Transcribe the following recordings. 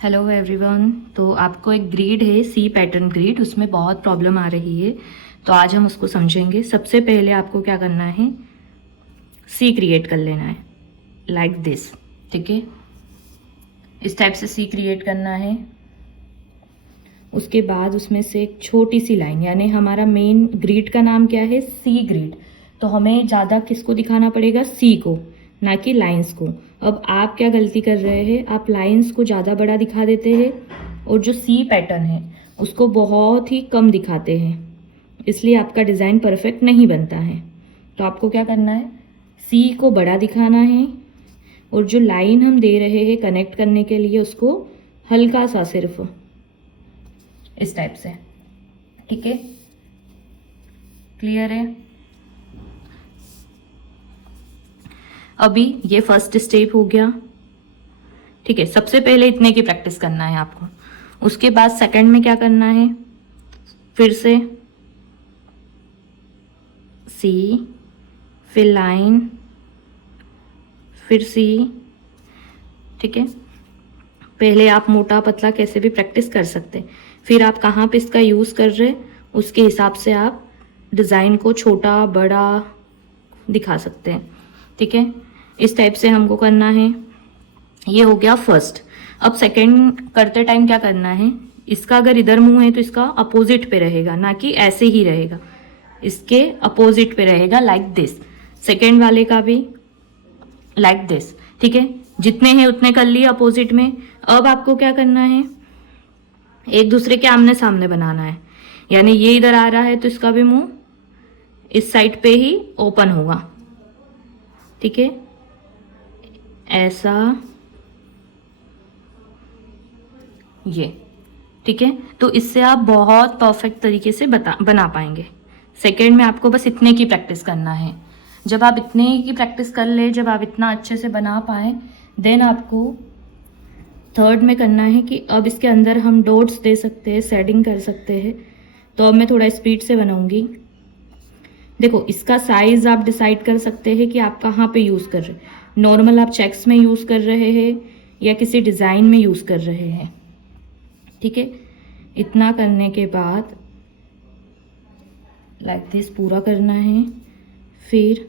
Hello everyone. तो आपको एक ग्रिड है सी पैटर्न ग्रिड, उसमें बहुत प्रॉब्लम आ रही है, तो आज हम उसको समझेंगे। सबसे पहले आपको क्या करना है, सी क्रिएट कर लेना है लाइक दिस। ठीक है, इस टाइप से सी क्रिएट करना है। उसके बाद उसमें से एक छोटी सी लाइन, यानी हमारा मेन ग्रिड का नाम क्या है, सी ग्रिड, तो हमें ज़्यादा किसको दिखाना पड़ेगा, सी को, ना कि लाइंस को। अब आप क्या गलती कर रहे हैं, आप लाइंस को ज़्यादा बड़ा दिखा देते हैं और जो सी पैटर्न है उसको बहुत ही कम दिखाते हैं, इसलिए आपका डिज़ाइन परफेक्ट नहीं बनता है। तो आपको क्या करना है, सी को बड़ा दिखाना है और जो लाइन हम दे रहे हैं कनेक्ट करने के लिए उसको हल्का सा, सिर्फ इस टाइप से। ठीक है, क्लियर है। अभी ये फर्स्ट स्टेप हो गया। ठीक है, सबसे पहले इतने की प्रैक्टिस करना है आपको। उसके बाद सेकंड में क्या करना है, फिर से सी, फिर लाइन, फिर सी। ठीक है, पहले आप मोटा पतला कैसे भी प्रैक्टिस कर सकते हैं, फिर आप कहाँ पे इसका यूज़ कर रहे उसके हिसाब से आप डिज़ाइन को छोटा बड़ा दिखा सकते हैं। ठीक है, इस टाइप से हमको करना है। ये हो गया फर्स्ट। अब सेकंड करते टाइम क्या करना है, इसका अगर इधर मुंह है तो इसका अपोजिट पे रहेगा, ना कि ऐसे ही रहेगा, इसके अपोजिट पे रहेगा लाइक दिस। सेकंड वाले का भी लाइक दिस। ठीक है, जितने हैं उतने कर लिए अपोजिट में। अब आपको क्या करना है, एक दूसरे के आमने सामने बनाना है, यानी ये इधर आ रहा है तो इसका भी मुंह इस साइड पे ही ओपन होगा। ठीक है, ऐसा, ये। ठीक है, तो इससे आप बहुत परफेक्ट तरीके से बना पाएंगे। सेकेंड में आपको बस इतने की प्रैक्टिस करना है। जब आप इतने की प्रैक्टिस कर ले, जब आप इतना अच्छे से बना पाए, देन आपको थर्ड में करना है कि अब इसके अंदर हम डॉट्स दे सकते हैं, शेडिंग कर सकते हैं। तो अब मैं थोड़ा स्पीड से बनाऊंगी। देखो, इसका साइज आप डिसाइड कर सकते हैं कि आप कहाँ पे यूज़ कर रहे हैं। नॉर्मल आप चेक्स में यूज़ कर रहे हैं या किसी डिज़ाइन में यूज़ कर रहे हैं। ठीक है, इतना करने के बाद लाइक दिस पूरा करना है। फिर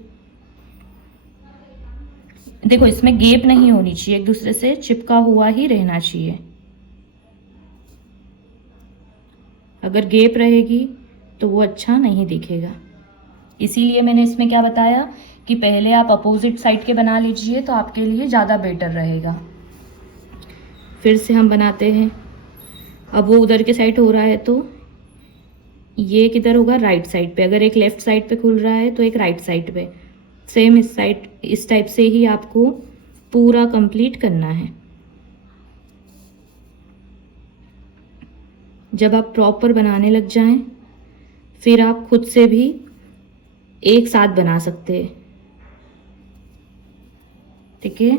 देखो, इसमें गैप नहीं होनी चाहिए, एक दूसरे से चिपका हुआ ही रहना चाहिए। अगर गैप रहेगी तो वो अच्छा नहीं दिखेगा, इसीलिए मैंने इसमें क्या बताया कि पहले आप अपोजिट साइड के बना लीजिए तो आपके लिए ज़्यादा बेटर रहेगा। फिर से हम बनाते हैं। अब वो उधर के साइड हो रहा है तो ये किधर होगा, राइट साइड पे। अगर एक लेफ्ट साइड पे खुल रहा है तो एक राइट साइड पे। सेम इस साइड, इस टाइप से ही आपको पूरा कंप्लीट करना है। जब आप प्रॉपर बनाने लग जाएं, फिर आप खुद से भी एक साथ बना सकते हैं। ठीक है,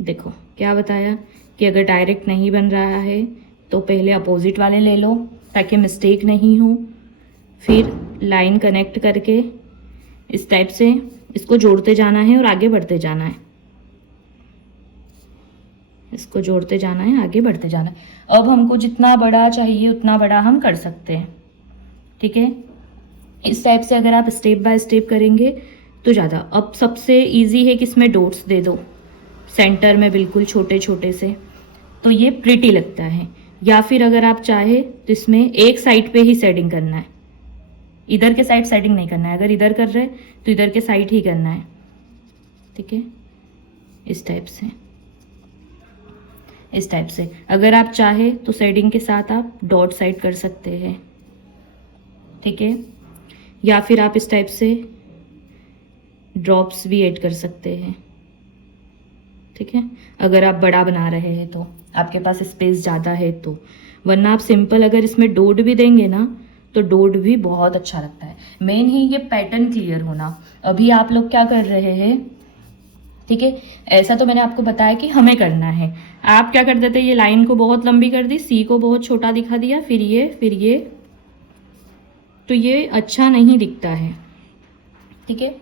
देखो क्या बताया कि अगर डायरेक्ट नहीं बन रहा है तो पहले अपोजिट वाले ले लो ताकि मिस्टेक नहीं हो। फिर लाइन कनेक्ट करके इस टाइप से इसको जोड़ते जाना है और आगे बढ़ते जाना है। इसको जोड़ते जाना है, आगे बढ़ते जाना है। अब हमको जितना बड़ा चाहिए उतना बड़ा हम कर सकते हैं। ठीक है, इस टाइप से अगर आप स्टेप बाय स्टेप करेंगे तो ज़्यादा। अब सबसे इजी है कि इसमें डॉट्स दे दो सेंटर में, बिल्कुल छोटे छोटे से, तो ये प्रिटी लगता है। या फिर अगर आप चाहे तो इसमें एक साइड पे ही शेडिंग करना है, इधर के साइड शेडिंग नहीं करना है। अगर इधर कर रहे तो इधर के साइड ही करना है। ठीक है, इस टाइप से, इस टाइप से। अगर आप चाहे तो शेडिंग के साथ आप डॉट साइड कर सकते हैं। ठीक है, या फिर आप इस टाइप से ड्रॉप्स भी ऐड कर सकते हैं। ठीक है, अगर आप बड़ा बना रहे हैं तो, आपके पास स्पेस ज़्यादा है तो। वरना आप सिंपल अगर इसमें डॉट भी देंगे ना तो डॉट भी बहुत अच्छा लगता है। मेन ही ये पैटर्न क्लियर होना। अभी आप लोग क्या कर रहे हैं, ठीक है, ऐसा तो मैंने आपको बताया कि हमें करना है। आप क्या कर देते, ये लाइन को बहुत लंबी कर दी, सी को बहुत छोटा दिखा दिया, फिर ये, तो ये अच्छा नहीं दिखता है। ठीक है,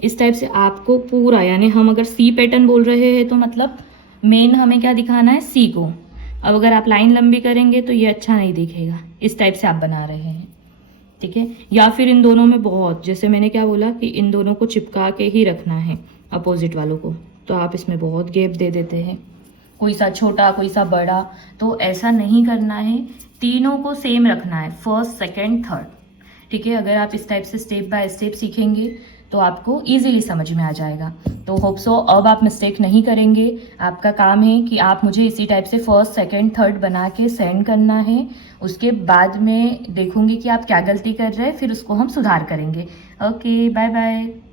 इस टाइप से आपको पूरा, यानी हम अगर सी पैटर्न बोल रहे हैं तो मतलब मेन हमें क्या दिखाना है, सी को। अब अगर आप लाइन लंबी करेंगे तो ये अच्छा नहीं दिखेगा, इस टाइप से आप बना रहे हैं, ठीक है। या फिर इन दोनों में बहुत, जैसे मैंने क्या बोला कि इन दोनों को चिपका के ही रखना है अपोजिट वालों को, तो आप इसमें बहुत गैप दे देते हैं, कोई सा छोटा कोई सा बड़ा, तो ऐसा नहीं करना है, तीनों को सेम रखना है, फर्स्ट सेकंड थर्ड, ठीक है। अगर आप इस टाइप से स्टेप बाय स्टेप सीखेंगे तो आपको इजीली समझ में आ जाएगा। तो होप सो अब आप मिस्टेक नहीं करेंगे। आपका काम है कि आप मुझे इसी टाइप से फर्स्ट सेकंड थर्ड बना के सेंड करना है, उसके बाद में देखूंगी कि आप क्या गलती कर रहे हैं, फिर उसको हम सुधार करेंगे। Okay, bye bye.